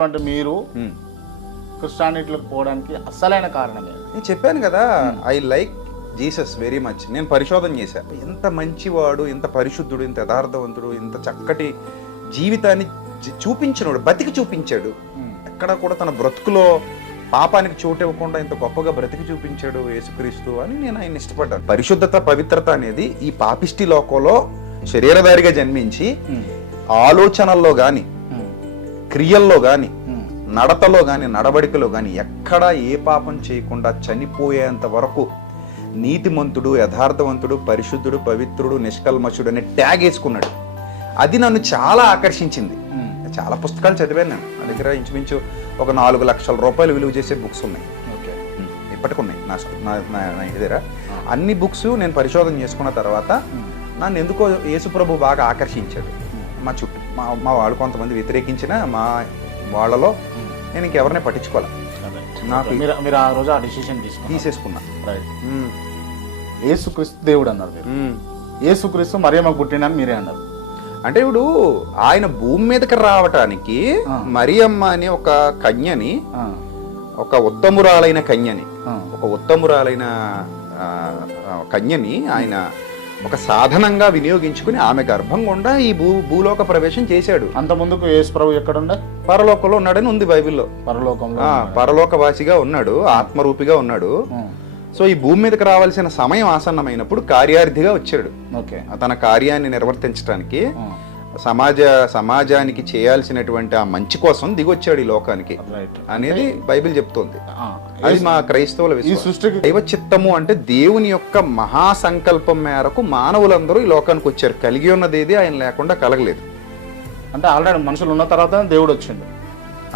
అంటే మీరు ఉమ్. క్రిస్టియానిటీలోకి పోవడానికి అసలైన కారణమే నేను చెప్పాను కదా I like Jesus very much నేను పరిశోధన చేశాను ఎంత మంచివాడు ఎంత పరిశుద్ధుడు ఇంత యథార్థవంతుడు ఇంత చక్కటి జీవితాన్ని చూపించినోడు బతికి చూపించాడు. ఎక్కడ కూడా తన బ్రతుకులో పాపానికి చోటు ఇవ్వకుండా ఇంత గొప్పగా బ్రతికి చూపించాడు యేసుక్రీస్తు అని నేను ఆయన ఇష్టపడ్డాను. పరిశుద్ధత పవిత్రత అనేది ఈ పాపిష్టి లోకంలో శరీరధారిగా జన్మించి ఆలోచనల్లో గాని క్రియల్లో గాని నడతలో గాని నడవడికలో గాని ఎక్కడా ఏ పాపం చేయకుండా చనిపోయేంత వరకు నీతిమంతుడు యథార్థవంతుడు పరిశుద్ధుడు పవిత్రుడు నిష్కల్మషుడు అనే ట్యాగ్ వేసుకున్నాడు. అది నన్ను చాలా ఆకర్షించింది. చాలా పుస్తకాలు చదివాను నేను. నా దగ్గర ఇంచుమించు ఒక నాలుగు లక్షల రూపాయలు విలువ చేసే బుక్స్ ఉన్నాయి. ఇప్పటికి ఉన్నాయి. నా దగ్గర. అన్ని బుక్స్ నేను పరిశోధన చేసుకున్న తర్వాత నన్ను ఎందుకో యేసుప్రభు బాగా ఆకర్షించాడు. మా చుట్టూ. మా మా వాళ్ళు కొంతమంది వ్యతిరేకించిన మా వాళ్ళలో నేను ఇంకెవరిని పట్టించుకోవాలి నాకు- మీరు మీరు ఆ రోజు ఆ డిసిషన్ తీసేసుకున్నా. ఉమ్, యేసుక్రీస్తు దేవుడు అన్నారు మీరు. ఉమ్. యేసుక్రీస్తు మరియమ్మ పుట్టినని మీరే అన్నారు. అంటే ఇప్పుడు ఆయన భూమి మీదకి రావటానికి. మరియమ్మ అనే ఒక కన్యని ఒక ఉత్తమురాలైన కన్యని ఒక ఉత్తమురాలైన కన్యని ఆయన ఒక సాధనంగా వినియోగించుకుని ఆమె గర్భం గుండా ఈ భూ భూలోక ప్రవేశం చేశాడు. అంత ముందుకు యేసు ప్రభు ఎక్కడుండే? పరలోకంలో ఉన్నాడని ఉంది బైబిల్లో. పరలోకంలో ఆ, పరలోకవాసిగా ఉన్నాడు ఆత్మరూపిగా ఉన్నాడు. సో ఈ భూమి మీదకి రావాల్సిన సమయం ఆసన్నమైనప్పుడు కార్యార్థిగా వచ్చాడు. ఓకే. తన కార్యాన్ని నిర్వర్తించడానికి ఉమ్, సమాజ సమాజానికి చేయాల్సినటువంటి ఆ మంచి కోసం దిగొచ్చాడు ఈ లోకానికి అనేది బైబిల్ చెప్తోంది. అది మా క్రైస్తవుల ఈ సృష్టికి దైవ చిత్తము అంటే దేవుని యొక్క మహాసంకల్పం మేరకు మానవులందరూ ఈ లోకానికి వచ్చారు. కలిగి ఉన్నది ఏది ఆయన లేకుండా కలగలేదు. అంటే ఆల్రెడీ మనుషులు ఉన్న తర్వాత దేవుడు వచ్చిండు.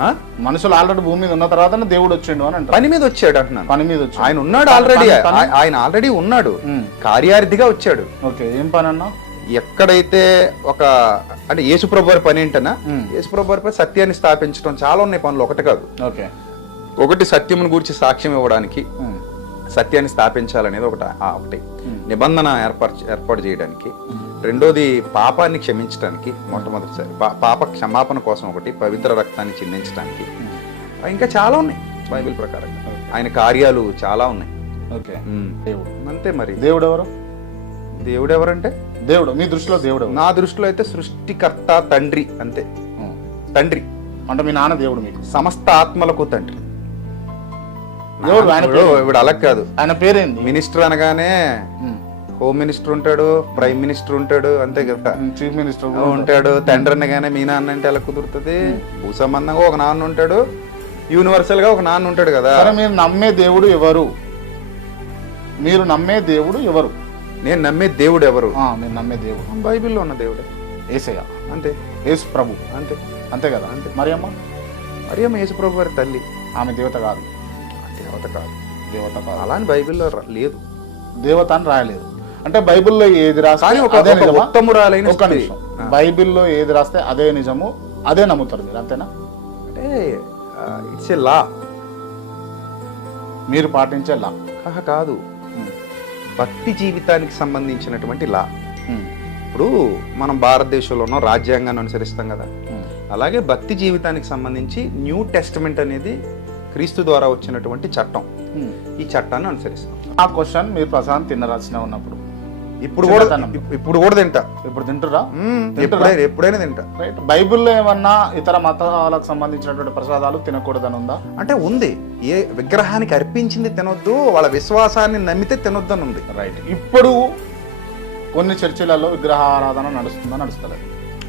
ఆ? మనుషులు ఆల్రెడీ భూమి మీద ఉన్న తర్వాత దేవుడు వచ్చిండు అని పని మీద వచ్చాడు అంటున్నాను. పని మీద వచ్చి ఆయన ఉన్నాడు ఆల్రెడీ. ఆయన ఆల్రెడీ ఉన్నాడు. కార్యార్థిగా వచ్చాడు. ఓకే ఏం పని అన్నా ఎక్కడైతే ఒక అంటే యేసుప్రభు వారి పని ఏంటన్నా. యేసుప్రభు వారి పని సత్యాన్ని స్థాపించడం చాలా ఉన్నాయి పనులు. ఒకటి కాదు. ఓకే. ఒకటి సత్యమును గురించి సాక్ష్యం ఇవ్వడానికి సత్యాన్ని స్థాపించాలనేది ఒకటి ఒకటి. నిబంధన ఏర్పాటు ఏర్పాటు చేయడానికి. రెండోది పాపాన్ని క్షమించడానికి మొట్టమొదటిసారి పాప క్షమాపణ కోసం ఒకటి పవిత్ర రక్తాన్ని చిందించడానికి. ఇంకా చాలా ఉన్నాయి బైబిల్ ప్రకారంగా ఆయన కార్యాలు చాలా ఉన్నాయి. ఓకే. దేవుడు. అంతే మరి. దేవుడు ఎవరు దేవుడు ఎవరంటే దేవుడు మీ దృష్టిలో దేవుడు నా దృష్టిలో అయితే సృష్టికర్త తండ్రి అంతే. తండ్రి. అంటే మీ నాన్న దేవుడు మీకు? సమస్త ఆత్మలకు తండ్రి. ఎవరు? ఆయన ఇప్పుడు అలా కాదు. ఆయన పేరేంది మినిస్టర్ అనగానే. హోమ్ మినిస్టర్ ఉంటాడు ప్రైమ్ మినిస్టర్ ఉంటాడు అంతే కదా. చీఫ్ మినిస్టర్ ఉంటాడు. తండ్రి అనగానే మీ నాన్న అంటే ఎలా కుదురుతుంది? భూ సంబంధంగా ఒక నాన్న ఉంటాడు యూనివర్సల్గా ఒక నాన్న ఉంటాడు కదా. మీరు నమ్మే దేవుడు ఎవరు? మీరు నమ్మే దేవుడు ఎవరు? నేను నమ్మే దేవుడు ఎవరు? మీరు నమ్మే దేవుడు. బైబిల్లో ఉన్న దేవుడే. ఏసయ్య. అంతే. యేసు ప్రభు. అంతే. అంతే కదా? అంతే. మరి అమ్మ మరి అమ్మ యేసుప్రభు వారి తల్లి. ఆమె దేవత కాదు. దేవత కాదు. దేవత కాదు. అలా అని బైబిల్లో లేదు. దేవత అని రాయలేదు. అంటే బైబిల్లో ఏది రాస్తే ఒక అదే ఒక? ఉత్తమురాలైన స్త్రీ. నిమిషం. బైబిల్లో ఏది రాస్తే అదే నిజము అదే నమ్ముతారు మీరు. అంతేనా? అంటే ఇట్స్ ఏ లా. మీరు పాటించే లా. కాదు. భక్తి జీవితానికి సంబంధించినటువంటి లా. ఇప్పుడు మనం భారతదేశంలోనో రాజ్యాంగాన్ని అనుసరిస్తాం కదా. అలాగే భక్తి జీవితానికి సంబంధించి న్యూ టెస్టమెంట్ అనేది క్రీస్తు ద్వారా వచ్చినటువంటి చట్టం. ఈ చట్టాన్ని అనుసరిస్తాం. ఆ క్వశ్చన్ మీరు ప్రశాంత్ తిన్నరాసిన ఉన్నప్పుడు. ఇప్పుడు కూడా ఇప్పుడు కూడా తింటా. ఇప్పుడు తింటురా? ఎప్పుడైనా ఎప్పుడైనా తింటా. రైట్. బైబిల్లో ఏమన్నా ఇతర మతాలకు సంబంధించినటువంటి ప్రసాదాలు తినకూడదని ఉందా? అంటే ఉంది. ఏ విగ్రహానికి అర్పించింది తినొద్దు వాళ్ళ విశ్వాసాన్ని నమ్మితే తినొద్దని ఉంది. రైట్. ఇప్పుడు కొన్ని చర్చిలలో విగ్రహారాధన నడుస్తుందా నడుస్తలేదు?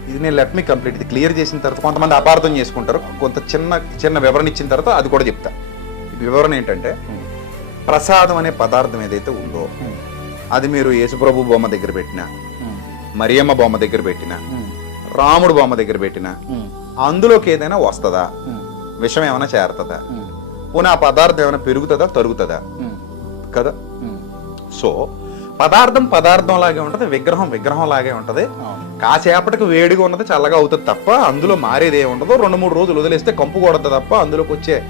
ఇది నేను లెట్ మీ కంప్లీట్. ఇది క్లియర్ చేసిన తర్వాత కొంతమంది అపార్థం చేసుకుంటారు. కొంత చిన్న చిన్న వివరణ ఇచ్చిన తర్వాత అది కూడా చెప్తా. వివరణ ఏంటంటే ప్రసాదం అనే పదార్థం ఏదైతే ఉందో అది మీరు యేసుప్రభు బొమ్మ దగ్గర పెట్టినా మరియమ్మ బొమ్మ దగ్గర పెట్టినా రాముడు బొమ్మ దగ్గర పెట్టినా అందులోకి ఏదైనా వస్తుందా? విషం ఏమైనా చేరుతుందా? పోనీ ఆ పదార్థం ఏమైనా పెరుగుతుందా తరుగుతుందా? కదా? సో పదార్థం పదార్థం లాగే ఉంటది విగ్రహం విగ్రహం లాగే ఉంటది. కాసేపటికి వేడిగా ఉన్నది చల్లగా అవుతుంది తప్ప అందులో మారేది ఏమి ఉండదు. రెండు మూడు రోజులు వదిలేస్తే కంపు కొడదు తప్ప అందులోకి వచ్చే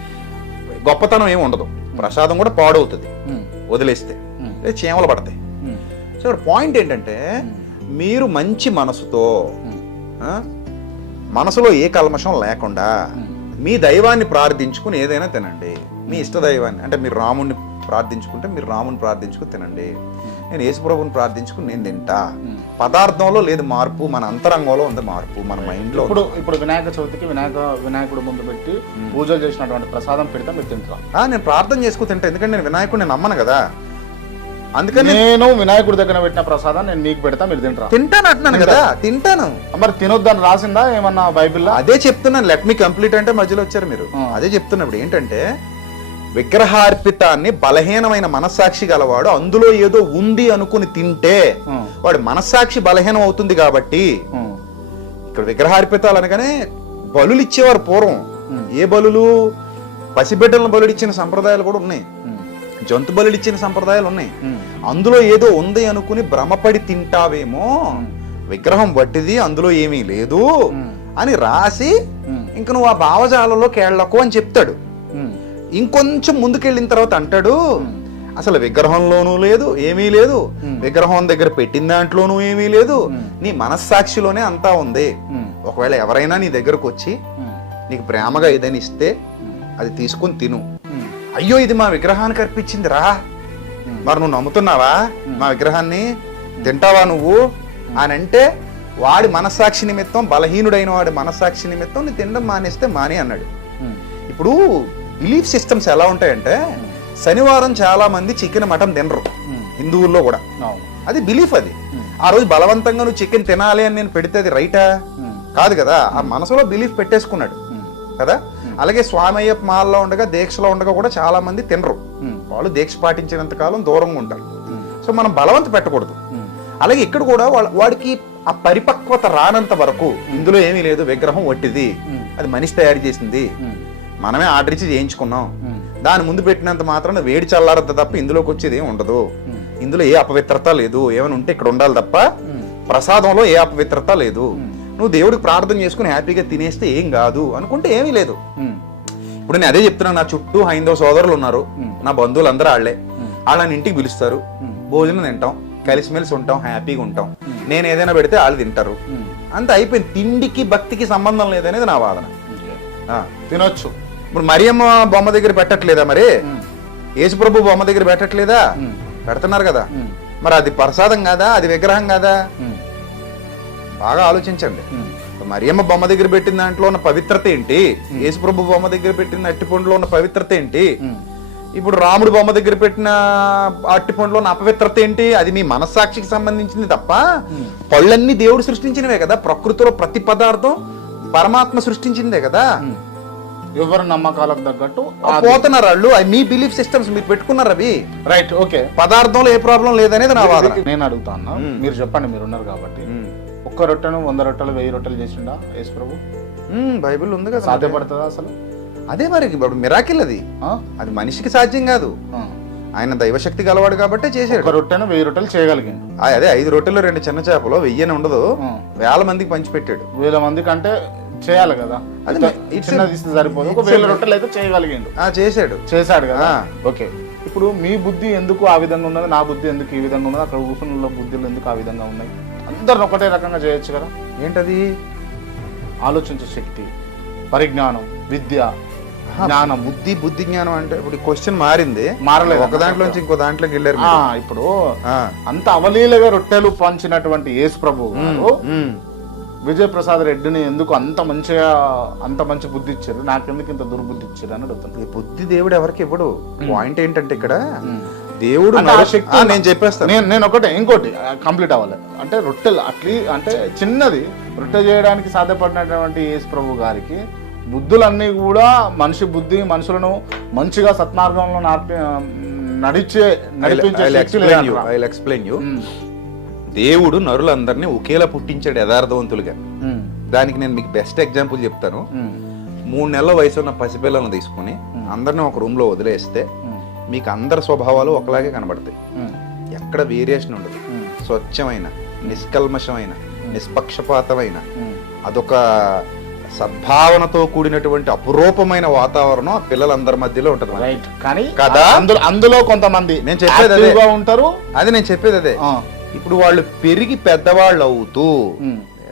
గొప్పతనం ఏమి ఉండదు. ప్రసాదం కూడా పాడవుతుంది. వదిలేస్తే. చీమలు పడతాయి. సో పాయింట్ ఏంటంటే మీరు మంచి మనసుతో మనసులో ఏ కల్మషం లేకుండా మీ దైవాన్ని ప్రార్థించుకుని ఏదైనా తినండి. మీ ఇష్ట దైవాన్ని అంటే మీరు రాముడిని ప్రార్థించుకుంటే మీరు రాముని ప్రార్థించుకుని తినండి. నేను యేసుప్రభుని ప్రార్థించుకుని నేను తింటా. పదార్థంలో లేదు మార్పు మన అంతరంగంలో ఉంది మార్పు మన మైండ్లో ఇప్పుడు ఇప్పుడు వినాయక చవితికి వినాయక వినాయకుడు ముందు పెట్టి పూజలు చేసినటువంటి ప్రసాదం పెడితే మీరు తింటారా? ఆ, నేను ప్రార్థన చేసుకుని తింటా. ఎందుకంటే నేను వినాయకుడిని నమ్మను కదా. అందుకని నేను వినాయకుడి దగ్గర పెట్టిన ప్రసాదం నేను మీకు పెడతా మీరు తింటారా? తింటాను అంటున్నాను కదా తింటాను. మరి తినొద్దని రాసిందా ఏమన్నా బైబిల్లో? అదే చెప్తున్నాను లెట్ మీ కంప్లీట్ అంటే మధ్యలో వచ్చారు మీరు. అదే చెప్తున్నప్పుడు ఏంటంటే విగ్రహార్పితాన్ని బలహీనమైన మనస్సాక్షి గలవాడు అందులో ఏదో ఉంది అనుకుని తింటే. వాడి మనస్సాక్షి బలహీనం అవుతుంది కాబట్టి ఇక్కడ విగ్రహార్పితాలు అనగానే బలులు ఇచ్చేవారు పూర్వం ఏ బలులు? పసిబిడ్డలను బలులు ఇచ్చిన సంప్రదాయాలు కూడా ఉన్నాయి. జంతు బలులు ఇచ్చిన సంప్రదాయాలు ఉన్నాయి అందులో ఏదో ఉంది అనుకుని భ్రమపడి తింటావేమో విగ్రహం వట్టిది అందులో ఏమీ లేదు అని రాసి ఇంక నువ్వు ఆ భావజాలలో కేళ్ళకు అని చెప్తాడు. ఇంకొంచెం ముందుకెళ్ళిన తర్వాత అంటాడు అసలు విగ్రహంలోనూ లేదు ఏమీ లేదు. విగ్రహం దగ్గర పెట్టిన దాంట్లోనూ ఏమీ లేదు. నీ మనస్సాక్షిలోనే అంతా ఉంది. ఒకవేళ ఎవరైనా నీ దగ్గరకు వచ్చి నీకు ప్రేమగా ఏదైనా ఇస్తే అది తీసుకుని తిను. అయ్యో ఇది మా విగ్రహానికి అర్పించింది రా మరి నువ్వు నమ్ముతున్నావా? మా విగ్రహాన్ని తింటావా నువ్వు? అని అంటే వాడి మనస్సాక్షి నిమిత్తం బలహీనుడైన వాడి మనస్సాక్షి నిమిత్తం నీ తినడం మానేస్తే మాని అన్నాడు. ఇప్పుడు బిలీఫ్ సిస్టమ్స్ ఎలా ఉంటాయంటే శనివారం చాలా మంది చికెన్ మటన్ తినరు. హిందువుల్లో కూడా. అది బిలీఫ్ అది. ఆ రోజు బలవంతంగా నువ్వు చికెన్ తినాలి అని నేను పెడితే అది రైటా? కాదు కదా ఆ మనసులో బిలీఫ్ పెట్టేసుకున్నాడు. కదా? అలాగే స్వామయ్య మాల్లో ఉండగా దీక్షలో ఉండగా కూడా చాలా మంది తినరు. వాళ్ళు దీక్ష పాటించినంత కాలం దూరంగా ఉంటారు. సో మనం బలవంత పెట్టకూడదు. అలాగే ఇక్కడ కూడా వాళ్ళ వాడికి ఆ పరిపక్వత రానంత వరకు ఇందులో ఏమీ లేదు విగ్రహం వట్టిది అది మనిషి తయారు చేసింది. మనమే ఆర్డర్ ఇచ్చి చేయించుకున్నాం. దాని ముందు పెట్టినంత మాత్రాన వేడి చల్లారద్ద తప్ప ఇందులోకి వచ్చేది ఏమి ఉండదు. ఇందులో ఏ అపవిత్రత లేదు. ఏమైనా ఉంటే ఇక్కడ ఉండాలి తప్ప ప్రసాదంలో ఏ అపవిత్రత లేదు. నువ్వు దేవుడికి ప్రార్థన చేసుకుని హ్యాపీగా తినేస్తే ఏం కాదు అనుకుంటే ఏమీ లేదు. ఇప్పుడు నేను అదే చెప్తున్నాను నా చుట్టూ హైందవ సోదరులు ఉన్నారు. నా బంధువులు అందరూ వాళ్ళే. వాళ్ళని ఇంటికి పిలుస్తారు. భోజనం తింటాం కలిసిమెలిసి ఉంటాం హ్యాపీగా ఉంటాం. నేను ఏదైనా పెడితే వాళ్ళు తింటారు. అంత అయిపోయింది. తిండికి భక్తికి సంబంధం లేదనేది నా వాదన. తినొచ్చు. ఇప్పుడు మరియమ్మ బొమ్మ దగ్గర పెట్టట్లేదా మరి? యేసుప్రభు బొమ్మ దగ్గర పెట్టట్లేదా? పెడుతున్నారు కదా. మరి అది ప్రసాదం కాదా? అది విగ్రహం కాదా? బాగా ఆలోచించండి. మరియమ్మ బొమ్మ దగ్గర పెట్టిన దాంట్లో ఉన్న పవిత్రత ఏంటి? యేసుప్రభు బొమ్మ దగ్గర పెట్టిన అట్టిపండులో ఉన్న పవిత్రత ఏంటి? ఇప్పుడు రాముడు బొమ్మ దగ్గర పెట్టిన అట్టిపండులో ఉన్న అపవిత్రత ఏంటి? అది మీ మనస్సాక్షికి సంబంధించింది తప్ప పళ్ళన్నీ దేవుడు సృష్టించినవే కదా? ప్రకృతిలో ప్రతి పదార్థం పరమాత్మ సృష్టించిందే కదా. ఎవరి నమ్మకాలకు తగ్గట్టు పోతున్నారు వాళ్ళు. మీ బిలీఫ్ సిస్టమ్స్ మీరు పెట్టుకున్నారు అవి. Right okay. పదార్థంలో ఏ ప్రాబ్లం లేదనేది నా వాదన. నేను అడుగుతా అన్నా మీరు చెప్పండి మీరు ఉన్నారు కాబట్టి. ఒక్క రొట్టెను వంద రొట్టెలు వెయ్యి రొట్టెలు చేసిండా యేసు ప్రభు బైబిల్ ఉంది కదా సాధ్యపడుతుందా అసలు? అదే మరి ఇప్పుడు మిరాకిల్ అది? అది మనిషికి సాధ్యం కాదు. ఆయన దైవశక్తి గలవాడు కాబట్టి చేశాడు. ఒక రొట్టెను వెయ్యి రొట్టెలు చేయగలిగిండు. ఆ, అదే ఐదు రొట్టెలు రెండు చిన్న చేపలు వెయ్యని ఉండదు. వేల మందికి పంచిపెట్టాడు. వేల మంది కంటే చేయాలి కదా. సరిపోదు. ఒక వేల రొట్టెలు అయితే చేయగలిగిండు. ఆ చేశాడు. చేశాడు కదా. ఓకే. ఇప్పుడు మీ బుద్ధి ఎందుకు ఆ విధంగా ఉన్నది? నా బుద్ధి ఎందుకు ఈ విధంగా ఉన్నది? అక్కడ కూర్చున్న బుద్ధులు ఎందుకు ఆ విధంగా ఉన్నాయి? అందరిని ఒకటే రకంగా చేయొచ్చు కదా? ఏంటది? ఆలోచించే శక్తి పరిజ్ఞానం విద్య జ్ఞానం. బుద్ధి బుద్ధి జ్ఞానం అంటే ఇప్పుడు క్వశ్చన్ మారింది. మారలేదు ఒక దాంట్లో నుంచి ఇంకో దాంట్లోకి వెళ్ళారు. ఇప్పుడు. అంత అవలీలగా రొట్టెలు పంచినటువంటి యేసు ప్రభు గారు మ్మ్. విజయ్ ప్రసాద్ రెడ్డిని ఎందుకు అంత మంచిగా అంత మంచి బుద్ధి ఇచ్చారు? నాకెందుకు ఇంత దుర్బుద్ధి ఇచ్చారు? అని అడుగుతాను ఈ బుద్ధి దేవుడు ఎవరికి ఇవ్వడు. పాయింట్ ఏంటంటే ఇక్కడ. దేవుడు అంటే ఆ నడు- శక్తి ఆ, నేను చెప్పేస్తాను. నేను నేను ఒకటే ఇంకోటి కంప్లీట్ అవ్వాలి. అంటే రొట్టెలు అట్లీ అంటే చిన్నది రొట్టె చేయడానికి సాధ్యపడినటువంటి యేసు ప్రభు గారికి బుద్ధులన్నీ కూడా మనిషి బుద్ధి మనుషులను మంచిగా సత్మార్గంలో నడిపి నడిచే you. ఉమ్, దేవుడు నరులందరినీ ఒకేలా పుట్టించాడు యథార్థవంతులుగా. దానికి నేను మీకు బెస్ట్ ఎగ్జాంపుల్ చెప్తాను. మూడు నెలల వయసు ఉన్న పసిపిల్లలను తీసుకుని అందరిని ఒక రూమ్లో వదిలేస్తే మీకు అందరి స్వభావాలు ఒకలాగే కనబడతాయి. ఎక్కడ వేరియేషన్ ఉండదు. స్వచ్ఛమైన నిష్కల్మషమైన నిష్పక్షపాతమైన. అదొక సద్భావనతో కూడినటువంటి అపురూపమైన వాతావరణం ఆ పిల్లలందరి మధ్యలో ఉంటుంది. రైట్ కానీ కదా? అందులో అందులో కొంతమంది నేను చెప్పేది అదే. ఉంటారు. అది నేను చెప్పేది అదే. ఇప్పుడు వాళ్ళు పెరిగి పెద్దవాళ్ళు అవుతూ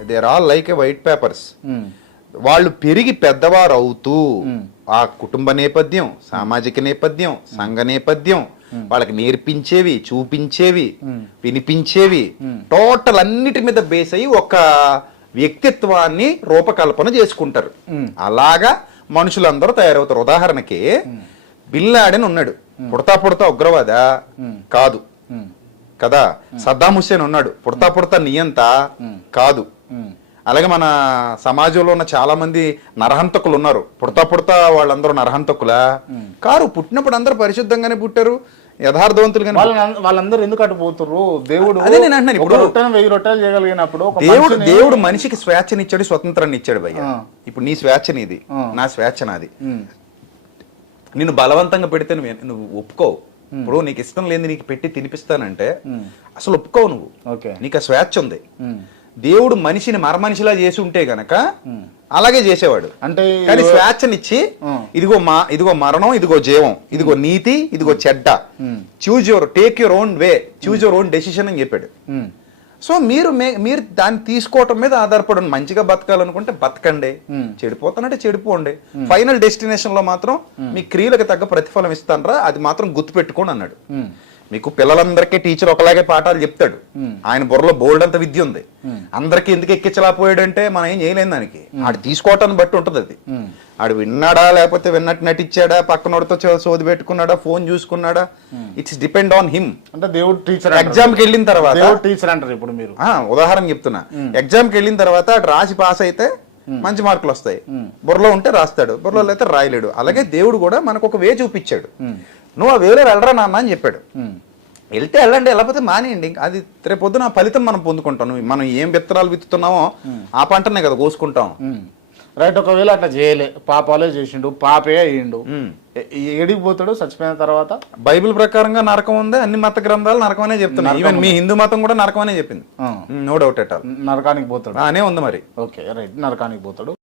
they're all like white papers వాళ్ళు పెరిగి పెద్దవారు అవుతూ ఆ కుటుంబ నేపథ్యం సామాజిక నేపథ్యం సంఘ నేపథ్యం వాళ్ళకి నేర్పించేవి చూపించేవి వినిపించేవి టోటల్ అన్నిటి మీద బేస్ అయ్యి ఒక వ్యక్తిత్వాన్ని రూపకల్పన చేసుకుంటారు. అలాగా మనుషులందరూ తయారవుతారు. ఉదాహరణకి బిన్ లాడెన్ ఉన్నాడు. పుడతా పుడతా ఉగ్రవాద కాదు. కదా? సద్దాం హుస్సేన్ ఉన్నాడు. పుడతా పుడతా నియంత కాదు. అలాగే మన సమాజంలో ఉన్న చాలా మంది నరహంతకులు ఉన్నారు పుడతా పుడతా వాళ్ళందరూ నరహంతకులా? కారు పుట్టినప్పుడు అందరూ పరిశుద్ధంగానే పుట్టారు? యథార్థవంతులుగానే వాళ్ళ వాళ్ళందరూ ఎందుకు అటు దేవుడు అదే నేను అంటున్నాను ఇప్పుడు. రొట్టెను వెయ్యి రొట్టెలు చేయగలిగినప్పుడు దేవుడు దేవుడు మనిషికి స్వేచ్ఛనిచ్చాడు స్వతంత్రాన్ని ఇచ్చాడు భయ్య. ఇప్పుడు నీ స్వేచ్ఛ నీది. నా స్వేచ్ఛ నాది. నిన్ను బలవంతంగా పెడితే నువ్వు నువ్వు ఒప్పుకోవు. ఇప్పుడు నీకు ఇష్టం లేని నీకు పెట్టి తినిపిస్తానంటే అసలు ఒప్పుకోవు నువ్వు. నీకు ఆ స్వేచ్ఛ ఉంది. దేవుడు మనిషిని మరమనిషిలా చేసి ఉంటే గనక అలాగే చేసేవాడు. అంటే కానీ స్వేచ్ఛనిచ్చి. ఇదిగో మా ఇదిగో మరణం ఇదిగో జీవం ఇదిగో నీతి ఇదిగో చెడ్డ. Choose your take your own way choose your own decision అని చెప్పాడు. సో మీరు మీరు దాన్ని తీసుకోవటం మీద ఆధారపడి ఉండి మంచిగా బతకాలనుకుంటే బతకండి. చెడిపోతానంటే చెడిపోండి. ఫైనల్ డెస్టినేషన్లో మాత్రం మీ క్రియలకు తగ్గ ప్రతిఫలం ఇస్తానరా? అది మాత్రం గుర్తుపెట్టుకోండి అన్నాడు. మీకు పిల్లలందరికీ టీచర్ ఒకలాగే పాఠాలు చెప్తాడు. ఆయన బుర్రలో బోల్డ్ అంత విద్య ఉంది. అందరికి ఎందుకు ఎక్కించలేకపోయాడంటే మనం ఏం చేయలేం దానికి. ఆడు తీసుకోవటాన్ని బట్టి ఉంటది అది. ఆడు విన్నాడా లేకపోతే విన్నట్టు నటించాడా? పక్కనోడితో సోది పెట్టుకున్నాడా? ఫోన్ చూసుకున్నాడా? ఇట్స్ డిపెండ్ ఆన్ హిమ్ అంటే దేవుడు టీచర్ ఎగ్జామ్కి వెళ్ళిన తర్వాత టీచర్ అంటారు ఇప్పుడు మీరు. ఉదాహరణ చెప్తున్నా. ఎగ్జామ్కి వెళ్ళిన తర్వాత అటు రాసి పాస్ అయితే మంచి మార్కులు వస్తాయి. బుర్రలో ఉంటే రాస్తాడు. బుర్రలో అయితే రాయలేడు. అలాగే దేవుడు కూడా మనకు ఒక వే చూపించాడు. నువ్వు ఆ వేలో వెళ్ళరా నాన్న అని చెప్పాడు. వెళ్తే వెళ్ళండి వెళ్ళకపోతే మానేయండి. అది రేపు పొద్దున ఆ ఫలితం మనం పొందుకుంటాం. నువ్వు- మనం ఏం విత్తనాలు విత్తుతున్నామో ఆ పంటనే కదా కోసుకుంటాం. రైట్ ఒకవేళ అట్లా చేయలే పాపాలే చేసిండు పాపే అయ్యిండు. ఏడికి పోతాడు చచ్చిపోయిన తర్వాత? బైబిల్ ప్రకారంగా నరకం ఉంది అన్ని మత గ్రంథాలు నరకమనే చెప్తున్నాయి. ఈవెన్ మీ హిందూ మతం కూడా నరకమనే చెప్పింది. నో డౌట్ ఎట్ ఆల్ నరకానికి పోతాడు. అనే ఉంది మరి. ఓకే రైట్ నరకానికి పోతాడు.